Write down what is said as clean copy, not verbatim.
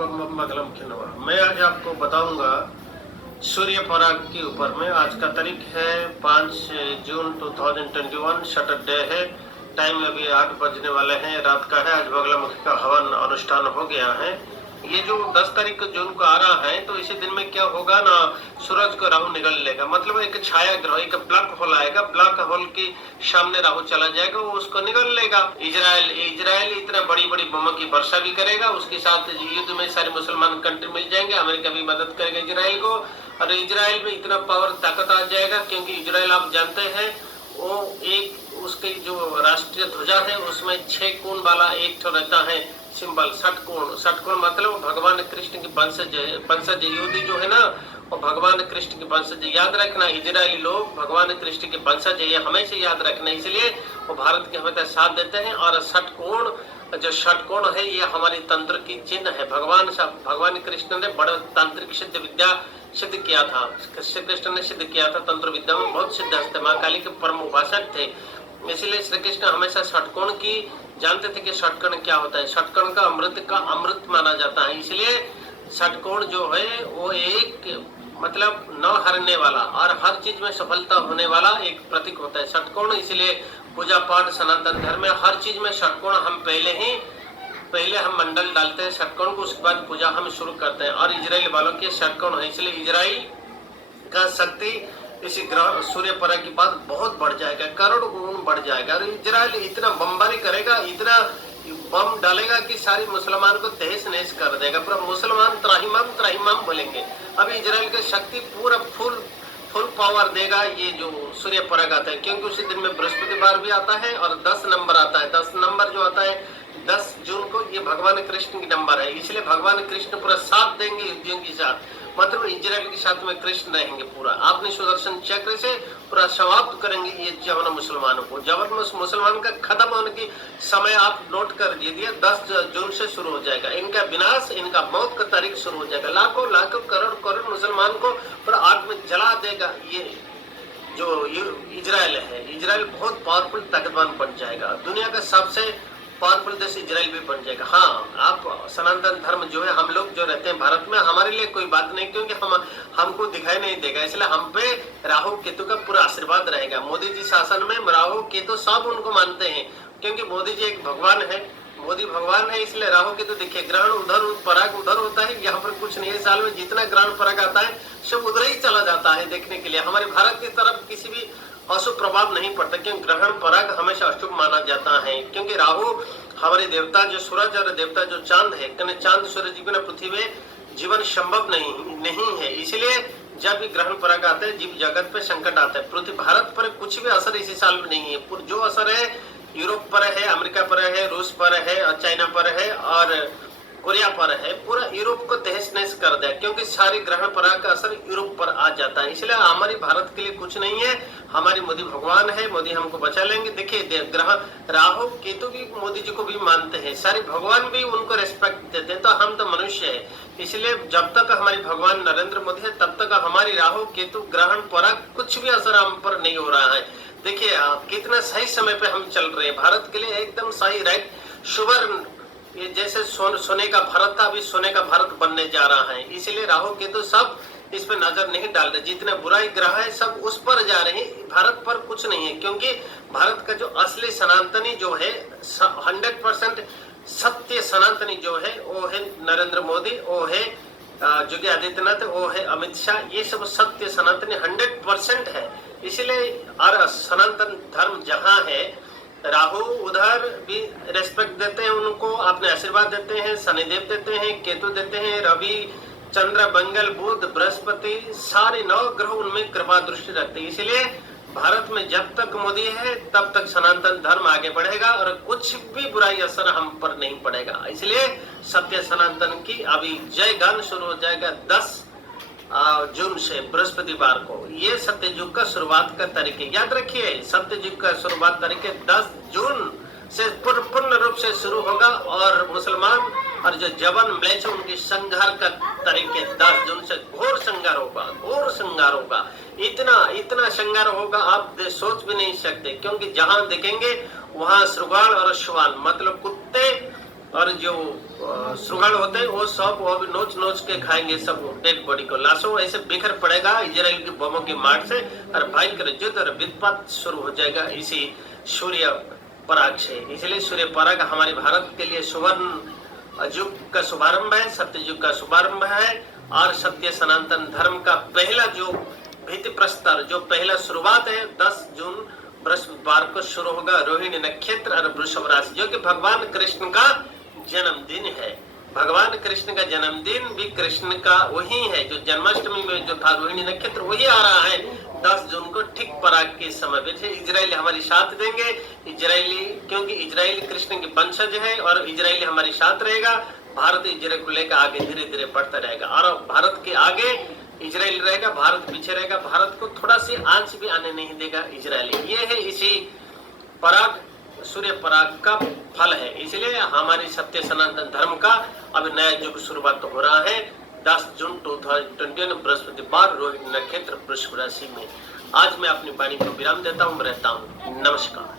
मंगलम खिनवा। मैं आज आपको बताऊंगा सूर्य पराग के ऊपर में। आज का तारीख है 5 जून 2021, सैटरडे है। टाइम अभी 8 बजने वाले हैं, रात का है। आज बगलामुखी का हवन अनुष्ठान हो गया है। ये जो 10 तारीख जून को आ रहा है, तो इसी दिन में क्या होगा ना, सूरज को राहु निगल लेगा। मतलब एक छाया ग्रह, एक ब्लैक होल आएगा, ब्लैक होल के सामने राहु चला जाएगा, वो उसको निगल लेगा। इजराइल इतना बड़ी बड़ी बमों की वर्षा भी करेगा। उसके साथ युद्ध में सारे मुसलमान कंट्री मिल जाएंगे। अमेरिका भी मदद करेगा इजराइल को, और इजराइल में इतना पावर ताकत आ जाएगा, क्योंकि इजराइल आप जानते हैं वो एक उसकी जो राष्ट्रीय ध्वजा है उसमें 6 कोण वाला एक तो रहता है सिंबल, षटकोण मतलब भगवान कृष्ण के वंशज यहूदी जो है ना, वो भगवान कृष्ण के वंशज। याद रखना, इजरायली लोग भगवान कृष्ण के वंशज, ये हमेशा याद रखना। इसलिए वो भारत के हमेशा साथ देते हैं। और षटकोण है, ये हमारी तंत्र की चिन्ह है। भगवान कृष्ण ने बड़ा तांत्रिक सिद्ध विद्या सिद्ध किया था। श्री कृष्ण ने सिद्ध किया था, तंत्र विद्या में बहुत सिद्ध हस्ते, माँ काली के परम उपासक थे। इसलिए श्री कृष्ण हमेशा षटकोण की जानते थे कि षटकोण क्या होता है। षटकोण का अमृत माना जाता है। इसलिए षटकोण जो है वो एक मतलब न हारने वाला और हर चीज में सफलता होने वाला एक प्रतीक होता है षटकोण। इसलिए पूजा पाठ सनातन धर्म में हर चीज में षटकोण हम पहले हम मंडल डालते हैं षटकोण को, उसके बाद पूजा हम शुरू करते हैं। और इजराइल वालों के षटकोण है, इसलिए इजराइल का शक्ति इसी ग्रह सूर्य पराग की बात बहुत बढ़ जाएगा, करोड़ गुण बढ़ जाएगा। और इजराइल इतना बमबारी करेगा, इतना बम डालेगा कि सारी मुसलमान को तहस नहस कर देगा। पूरा मुसलमान त्राहिमाम त्राहिमाम बोलेंगे। अभी इजराइल की शक्ति पूरा फुल पावर देगा ये जो सूर्य पराग आता है, क्योंकि उसी दिन में बृहस्पतिवार भी आता है और 10 नंबर आता है। 10 नंबर जो आता है 10 जून को, ये भगवान कृष्ण की नंबर है। इसलिए भगवान कृष्ण पूरा साथ देंगे युद्धियों के साथ, मतलब इजराइल के साथ में कृष्ण रहेंगे। पूरा आपने सुदर्शन चक्र से पूरा समाप्त करेंगे ये जवान मुसलमानों को। जवान मुसलमान का खत्म होने की समय आप नोट कर दीजिए, 10 जून से शुरू हो जाएगा इनका विनाश, इनका मौत का तारीख शुरू हो जाएगा। लाखों लाखों करोड़ मुसलमान को पूरा आग में जला देगा। ये जो इजराइल है, इजराइल बहुत पावरफुल ताकतवान बन जाएगा। दुनिया का सबसे पावरफुल देश इजराइल भी बन जाएगा। हाँ, आप सनातन धर्म जो है, हम लोग जो रहते हैं भारत में, हमारे लिए कोई बात नहीं, क्योंकि हमको दिखाई नहीं देगा। इसलिए हम पे राहु केतु का पूरा आशीर्वाद रहेगा। मोदी जी शासन में राहु केतु सब उनको मानते हैं, क्योंकि मोदी जी एक भगवान है, मोदी भगवान है। इसलिए राहु केतु देखिए, ग्रहण उधर पराग उधर होता है, यहाँ पर कुछ नहीं है। साल में जितना ग्रहण पराग आता है सब उधर ही चला जाता है देखने के लिए। हमारे भारत की तरफ किसी भी अशुभ प्रभाव नहीं पड़ता, क्योंकि ग्रहण पराग हमेशा अशुभ माना जाता है। क्योंकि राहु हमारे देवता जो सूरज और देवता जो चांद है, क्योंकि चांद सूरज जी बिना पृथ्वी में जीवन संभव नहीं है। इसलिए जब भी ग्रहण पराग आता है, जीव जगत पे संकट आता है। पृथ्वी भारत पर कुछ भी असर इसी साल में नहीं है। जो असर है यूरोप पर है, अमेरिका पर है, रूस पर है और चाइना पर है और कोरिया पर है। पूरा यूरोप को तहस नहस कर दिया, क्योंकि सारी ग्रहण पराग का असर यूरोप पर आ जाता है। इसलिए हमारी भारत के लिए कुछ नहीं है। हमारी मोदी भगवान है, मोदी हमको बचा लेंगे। देखिए ग्रह राहु केतु भी मोदी जी को भी मानते हैं, सारे भगवान भी उनको रेस्पेक्ट देते हैं। तो हम तो मनुष्य है, इसलिए जब तक हमारी भगवान नरेंद्र मोदी है तब तक हमारी राहु केतु ग्रहण पराग कुछ भी असर हम पर नहीं हो रहा है। देखिए कितना सही समय पे हम चल रहे हैं, भारत के लिए एकदम सही, राइट, सुवर्ण। ये जैसे सोने का भारत था, अभी सोने का भारत बनने जा रहा है। इसीलिए राहु केतु सब इस पे नजर नहीं डाल रहे। जितने बुराई ग्रह है सब उस पर जा रहे हैं, भारत पर कुछ नहीं है। क्योंकि भारत का जो असली सनातनी जो है, 100% सत्य सनातनी जो है, वो है नरेंद्र मोदी, वो है योगी आदित्यनाथ, वो है अमित शाह। ये सब सत्य सनातनी 100% है। इसलिए और सनातन धर्म जहाँ है, राहु उधर भी रेस्पेक्ट देते हैं उनको, अपने आशीर्वाद देते हैं, शनिदेव देते हैं, केतु देते हैं, रवि चंद्र मंगल बुध बृहस्पति, सारे 9 ग्रह उनमें कृपा दृष्टि रखते हैं। इसलिए भारत में जब तक मोदी है तब तक सनातन धर्म आगे बढ़ेगा और कुछ भी बुराई असर हम पर नहीं पड़ेगा। इसलिए सत्य सनातन की अभी जय गान शुरू हो जाएगा 10 जून से बृहस्पतिवार को। ये सत्य युग का शुरुआत का तरीके याद रखिए, सत्य युग का शुरुआत तरीके 10 जून से पूर्ण रूप से शुरू होगा। और मुसलमान और जो जवान म्लेच्छ उनके संघार का तरीके 10 जून से घोर संघार होगा। इतना संघार होगा आप सोच भी नहीं सकते। क्योंकि जहां देखेंगे वहां श्रृगाल और श्वान मतलब कुत्ते और जो सुगड़ होते हैं वो सब वो भी नोच नोच के खाएंगे सब डेड बॉडी को। लाशों ऐसे बिखर पड़ेगा इजराइल की बमों की मार से और भयंकर युद्ध और वित्पात शुरू हो जाएगा इसी सूर्य पराग से। इसलिए सूर्य पराग हमारे भारत के लिए सुवर्ण युग का शुभारंभ है, सत्य युग का शुभारंभ है और सत्य सनातन धर्म का पहला जो भित्ति प्रस्तर, जो पहला शुरुआत है 10 जून बृहस्पतिवार को शुरू होगा रोहिणी नक्षत्र और वृषभ राशि, जो कि भगवान कृष्ण का जन्मदिन है। भगवान कृष्ण का जन्मदिन भी कृष्ण का वही है जो जन्माष्टमी में जो था रोहिणी नक्षत्र वही आ रहा है 10 जून को ठीक पराग के समय पे। इजराइल हमारी साथ देंगे, इजरायली क्योंकि इजराइल कृष्ण के वंशज है और इजराइल हमारी साथ रहेगा। भारत इजराइल को लेकर आगे धीरे धीरे बढ़ता रहेगा और भारत के आगे इजराइल रहेगा, भारत पीछे रहेगा। भारत को थोड़ा सी आंच भी आने नहीं देगा इजराइल। ये है इसी पराग सूर्य पराग का फल है। इसलिए हमारी सत्य सनातन धर्म का अब नया युग शुरुआत हो रहा है 10 जून 2021 बृहस्पतिवार रोहिणी नक्षत्र वृषभ राशि में। आज मैं अपनी वाणी को विराम देता हूँ, रहता हूँ। नमस्कार।